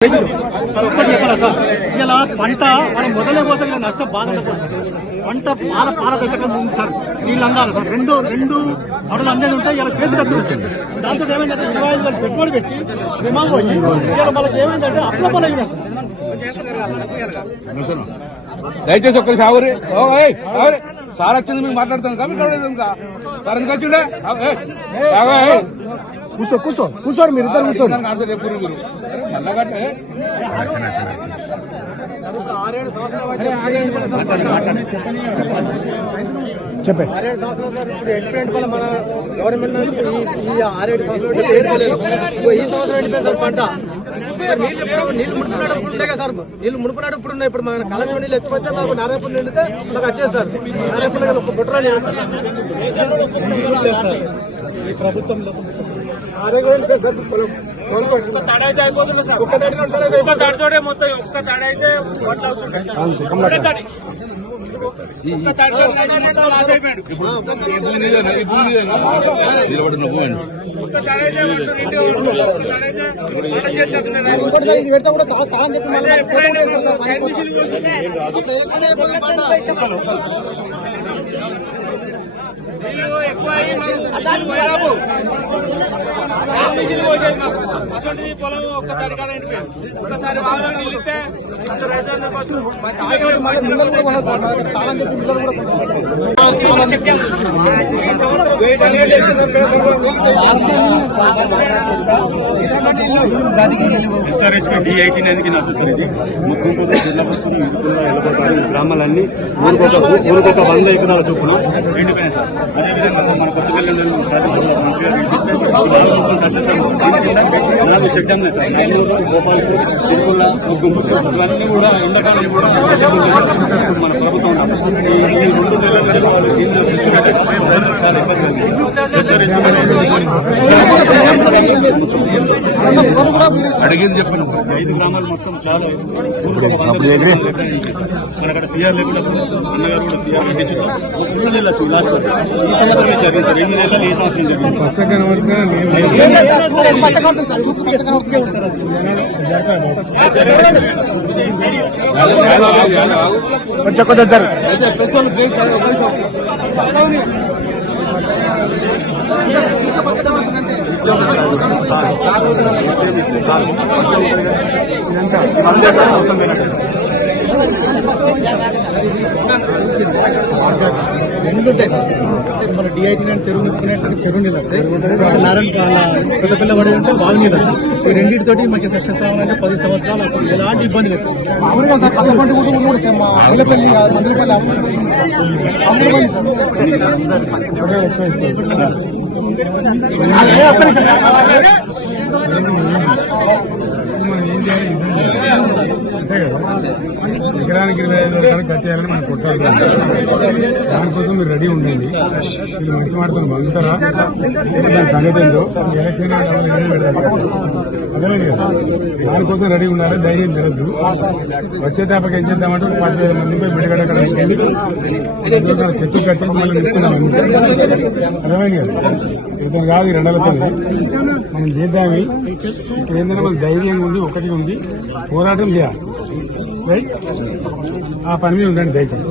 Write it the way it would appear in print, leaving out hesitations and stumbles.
ఒక్కటి చెప్పాలా సార్, ఇలా పంట మనం మొదలే పోతే నష్టం బాధ సార్. పంట పారదర్శకంగా ఉంది సార్. నీళ్ళు అందాలి సార్. రెండు తొడలు అందేది ఉంటే ఇలా చేతి కట్టుకుంటుంది. దాంతో ఏమైందంటే 25,000 పెట్టుబడి పెట్టి శ్రమం పోయి ఇలా మనకి ఏమైందంటే అప్లపలు అయినా సార్. దయచేసి ఒక్కరి సాగురి సార్ వచ్చింది మీకు మాట్లాడుతాను కాబట్టి సార్ ఎందుకు వచ్చిండే కూర్చోరు మీరు ఇద్దరు కూర్చోరు. చెప్పే 6-7 సంవత్సరాలు మన గవర్నమెంట్ ఈ 6-7 సంవత్సరాలు ఈ సంవత్సరం ఎండిపోయింది పంట. నీళ్ళు ముడుపునప్పుడు ఉండే కదా సార్, నీళ్ళు ముడుపునాడు ఇప్పుడు ఉన్నాయి. ఇప్పుడు మన కలెక్షన్ నీళ్ళు ఎత్తిపోతే మాకు నారాయణపూర్ నిండితే మాకు వచ్చేది సార్. నారాయణపూర్ ఒక కుట్ర లేదు సార్ ఈ ప్రభుత్వంలో. అదే సార్ ఒక్క తడైతే అయిపోతుంది సార్. ఒక్క తడితోటే మొత్తం ఒక్క తడైతే ఎక్కువ అసలు పొలం ఒక్క తడికాడ ఒకసారి బాగా నిలిస్తే ఎస్ఆర్ఎస్పీ D18 కింద వస్తుంది. ఇది ముఖ్యంగా జిల్లా వస్తుంది. ఇరుకుల్లో వెళ్ళబోతారు. గ్రామాలన్నీ ఊరికొక 100 ఎకరాల చొప్పున ఎండిపోయినాయి సార్. అదేవిధంగా మన Kothapalli check dam sir. Naguru, Gopalpur, Irukulla, ముగ్గురు ఇవన్నీ కూడా ఎండాకాలం కూడా మన ప్రభుత్వం ఈ 2 నెలల్లో వాళ్ళు దీనిలో దృష్టి పెట్టి చాలా ఇబ్బంది అడిగింది చెప్పండి. 5 గ్రామాలు మొత్తం చాలా అక్కడ సీఆర్ లేకుండా అన్నగారు కూడా సీఆర్ పెట్టించారు. ఈ సంవత్సరం జరిగింది సార్. 2 నెలలు ఈ సంవత్సరం జరిగింది. కొంచెం సార్ రెండుంటాయి సార్. మన D18 చెరువు నింపుకునేటువంటి చెరువు నీళ్ళు పెద్దపిల్ల పడి ఉంటే బాగు నీళ్ళు ఈ రెండింటితోటి మంచి సక్సెస్ అవ్వాలంటే 10 సంవత్సరాలు అసలు ఎలాంటి ఇబ్బంది లేదు సార్. మామూలుగా సార్ పక్కపంటి మహిళపల్లి అంతే కదా, ఎకరానికి 25,000 కట్టేయాలని మనం కొట్టాడుతుంది. దానికోసం మీరు రెడీ ఉండండి. మీరు మంచి మాటలు బంగుతారా దాని సంగతి ఏందో ఎలక్షన్ అదేలేదు కదా, దానికోసం రెడీ ఉండాలి. ధైర్యం జరగద్దు. వచ్చే తప్పక ఏం చేద్దామంటే 10,000 మందిపై బిడగడ చెట్టు కట్టేసి మళ్ళీ నిలుపుతున్నాం. అర్థమైంది కదా, ఇతను కాదు ఈ 2 నెలలతో మనం చేద్దామి. ఇప్పుడు ఏంటంటే మనకు ధైర్యంగా ఉంది, ఒకటి ఉంది, పోరాటం చేయాలి. రైట్, ఆ పని మీద ఉండండి దయచేసి.